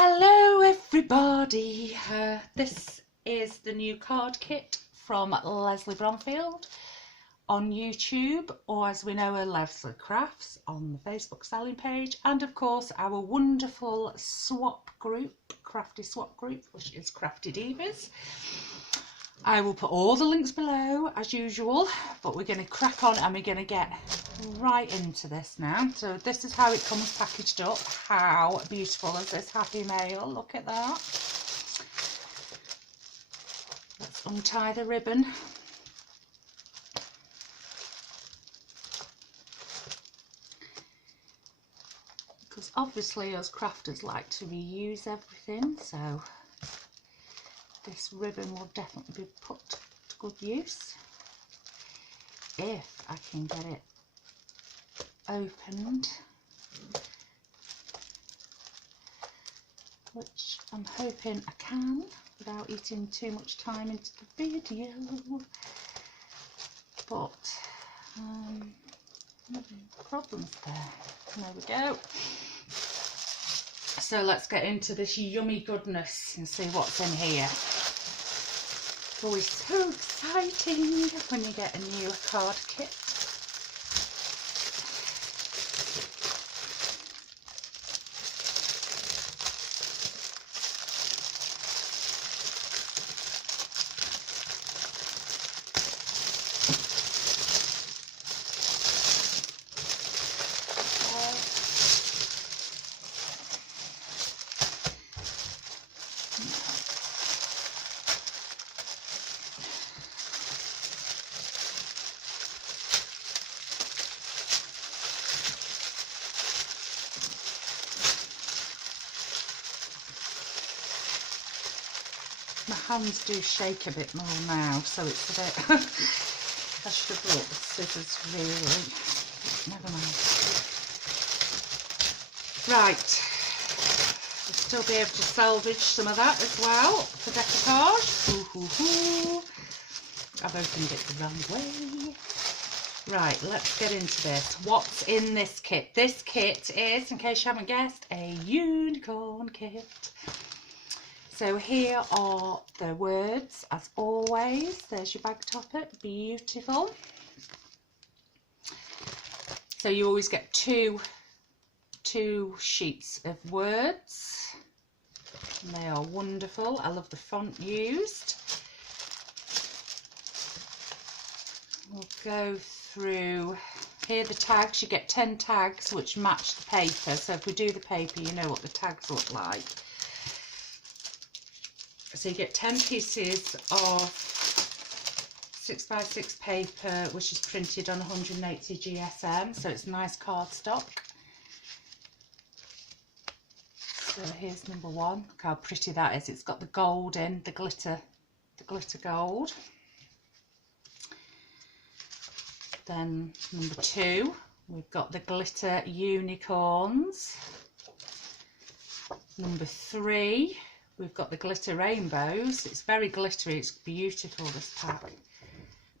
Hello everybody, this is the new card kit from Leslie Bromfield on YouTube, or as we know her, Leslie Crafts on the Facebook selling page, and of course our wonderful swap group, crafty swap group, which is Crafty Divas. I will put all the links below as usual, but we're going to crack on and we're going to get right into this now. So this is how it comes packaged up. How beautiful is this happy mail? Look at that. Let's untie the ribbon. Because obviously us crafters like to reuse everything, so this ribbon will definitely be put to good use if I can get it opened, which I'm hoping I can without eating too much time into the video, but no problems there. There we go. So let's get into this yummy goodness and see what's in here. It's always so exciting when you get a new card kit. My hands do shake a bit more now, so it's a bit... I should have brought the scissors really. Never mind. Right. We'll still be able to salvage some of that as well for decoupage. Ooh. I've opened it the wrong way. Right, let's get into this. What's in this kit? This kit is, in case you haven't guessed, a unicorn kit. So here are the words, as always. There's your bag topper, beautiful. So you always get two sheets of words. And they are wonderful. I love the font used. We'll go through, here the tags. You get 10 tags which match the paper. So if we do the paper, you know what the tags look like. So you get 10 pieces of 6x6 paper, which is printed on 180 GSM, so it's nice cardstock. So here's number one. Look how pretty that is. It's got the gold in, the glitter gold. Then number two, we've got the glitter unicorns. Number three, we've got the glitter rainbows. It's very glittery, it's beautiful, this pack.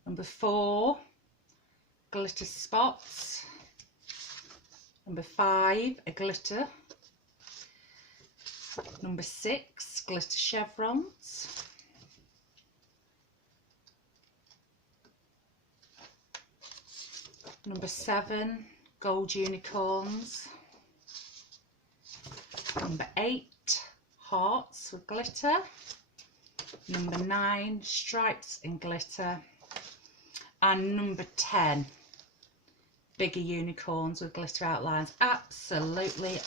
Number four, glitter spots. Number five, a glitter. Number six, glitter chevrons. Number seven, gold unicorns. Number eight, hearts with glitter. Number 9, stripes and glitter. And number 10, bigger unicorns with glitter outlines. Absolutely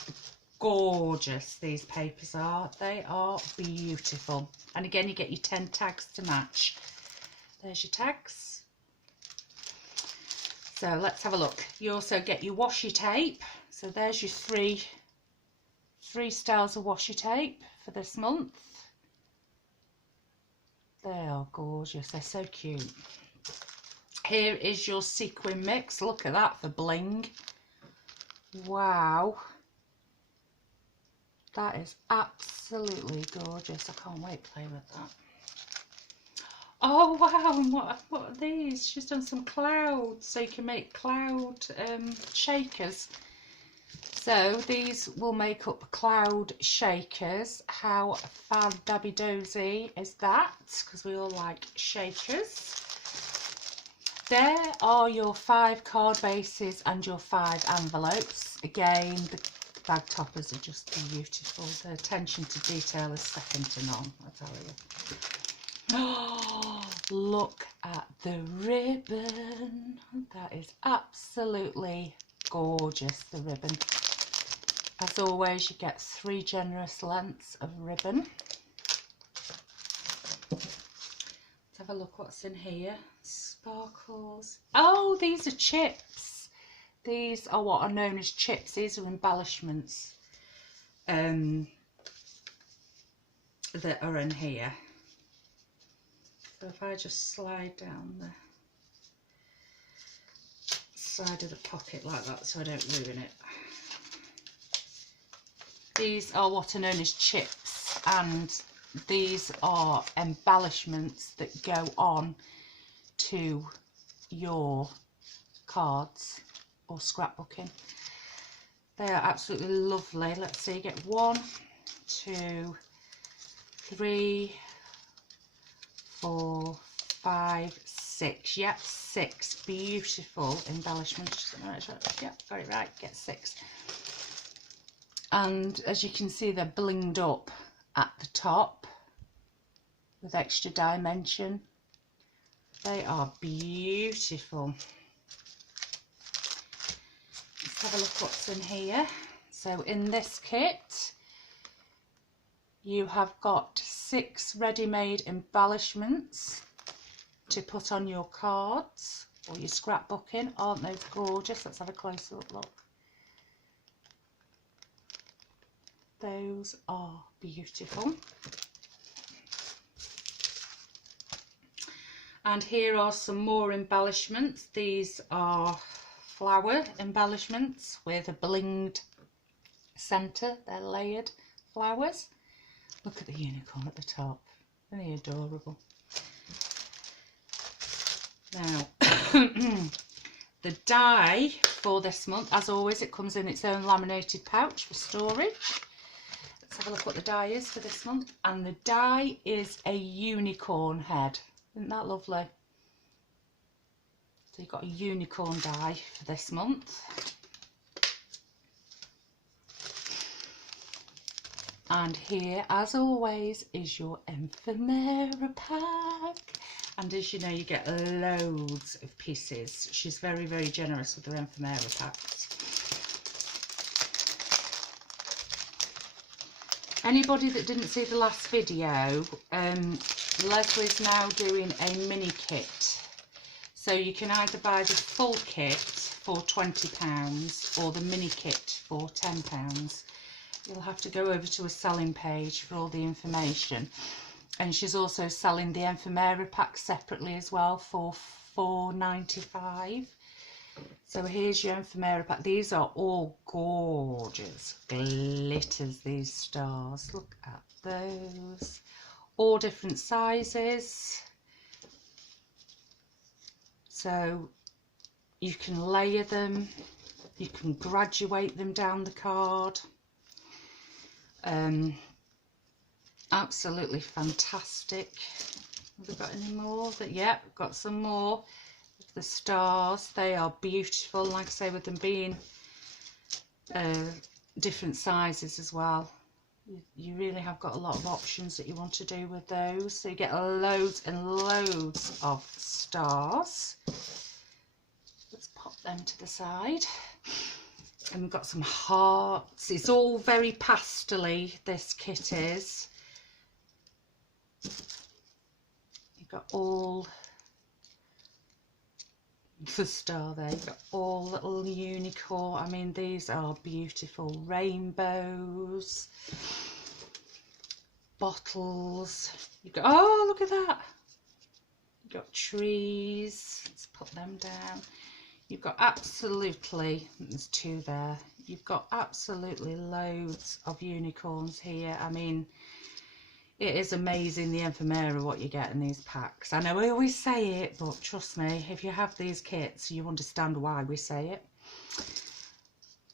gorgeous these papers are. They are beautiful. And again, you get your 10 tags to match. There's your tags. So let's have a look. You also get your washi tape. So there's your three styles of washi tape for this month. They are gorgeous, they're so cute. Here is your sequin mix. Look at that for bling. Wow, that is absolutely gorgeous. I can't wait to play with that. Oh wow, and what are these? She's done some clouds, so you can make cloud shakers. So these will make up cloud shakers. How fab-dabby-dozy is that? Because we all like shakers. There are your 5 card bases and your 5 envelopes. Again, the bag toppers are just beautiful. The attention to detail is second to none, I tell you. Oh, look at the ribbon. That is absolutely gorgeous, the ribbon. As always, you get 3 generous lengths of ribbon. Let's have a look what's in here. Sparkles. Oh, these are chips. These are what are known as chips. These are embellishments that are in here. So if I just slide down the side of the pocket like that so I don't ruin it. These are what are known as chips, and these are embellishments that go on to your cards or scrapbooking. They are absolutely lovely. Let's see, you get 1, 2, 3, 4, 5, 6. Yep, 6 beautiful embellishments. Yep, got it right. Get 6. And as you can see, they're blinged up at the top with extra dimension. They are beautiful. Let's have a look what's in here. So in this kit, you have got 6 ready-made embellishments to put on your cards or your scrapbooking. Aren't they gorgeous? Let's have a closer look. Those are beautiful. And here are some more embellishments. These are flower embellishments with a blinged centre. They're layered flowers. Look at the unicorn at the top. Isn't he adorable? Now, the die for this month, as always, it comes in its own laminated pouch for storage. Let's have a look what the die is for this month. And the die is a unicorn head. Isn't that lovely? So you've got a unicorn die for this month. And here, as always, is your ephemera pack. And as you know, you get loads of pieces. She's very, very generous with her ephemera packs. Anybody that didn't see the last video, Leslie's now doing a mini kit. So you can either buy the full kit for £20 or the mini kit for £10. You'll have to go over to a selling page for all the information. And she's also selling the ephemera pack separately as well for £4.95. So here's your ephemera pack. These are all gorgeous glitters, these stars. Look at those. All different sizes. So you can layer them. You can graduate them down the card. Absolutely fantastic. Have we got any more? Yep, we've got some more. The stars, they are beautiful, like I say, with them being different sizes as well. You really have got a lot of options that you want to do with those. So you get loads and loads of stars. Let's pop them to the side. And we've got some hearts. It's all very pastel-y, this kit is. You've got all the star there. You've got all little unicorn. I mean, these are beautiful. Rainbows, bottles. You've got, oh, look at that. You've got trees. Let's put them down. You've got absolutely, there's 2 there. You've got absolutely loads of unicorns here. I mean, it is amazing, the ephemera, what you get in these packs. I know I always say it, but trust me, if you have these kits, you understand why we say it.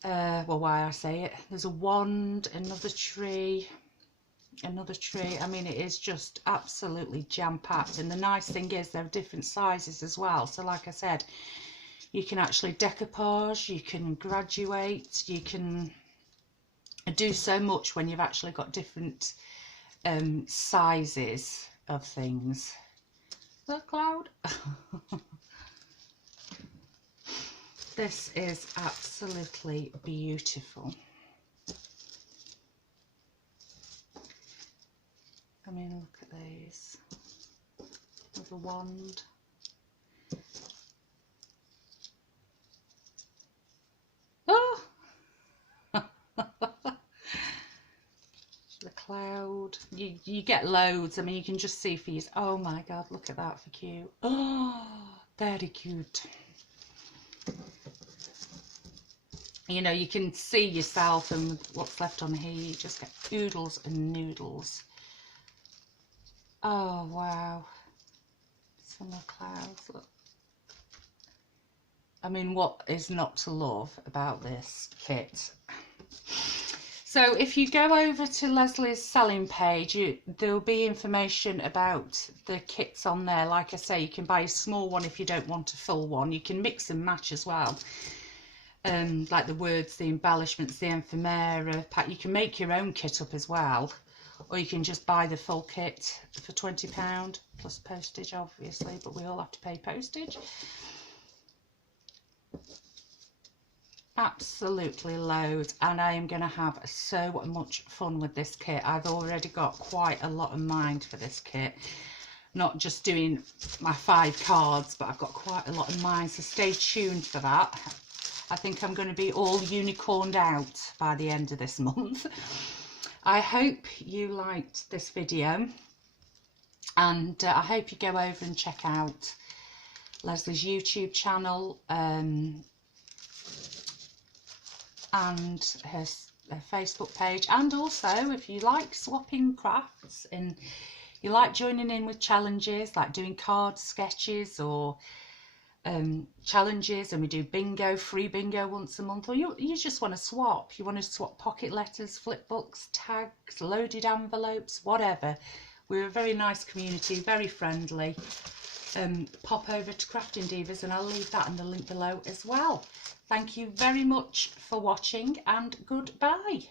well, why I say it, there's a wand, another tree, another tree. I mean, it is just absolutely jam-packed, and the nice thing is they're different sizes as well. So like I said, you can actually decoupage, you can graduate, you can do so much when you've actually got different sizes of things. The cloud. This is absolutely beautiful. I mean, look at these with a wand. Oh! The cloud. You get loads. I mean, you can just see for you. Oh my God, look at that for cute. Oh, very cute. You know, you can see yourself and what's left on here. You just get oodles and noodles. Oh, wow. Some of the clouds, look. I mean, what is not to love about this kit? So if you go over to Leslie's selling page, there'll be information about the kits on there. Like I say, you can buy a small one if you don't want a full one. You can mix and match as well. Like the words, the embellishments, the ephemera pack. You can make your own kit up as well. Or you can just buy the full kit for £20 plus postage, obviously, but we all have to pay postage. Absolutely loads, and I am going to have so much fun with this kit. I've already got quite a lot in mind for this kit. Not just doing my 5 cards, but I've got quite a lot in mind, so stay tuned for that. I think I'm going to be all unicorned out by the end of this month. I hope you liked this video, and I hope you go over and check out Leslie's YouTube channel and her Facebook page. And also, if you like swapping crafts and you like joining in with challenges, like doing card sketches or challenges, and we do bingo, free bingo once a month, or you just want to swap, you want to swap pocket letters, flip books, tags, loaded envelopes, whatever. We're a very nice community, very friendly. Pop over to Crafting Divas and I'll leave that in the link below as well. Thank you very much for watching, and goodbye.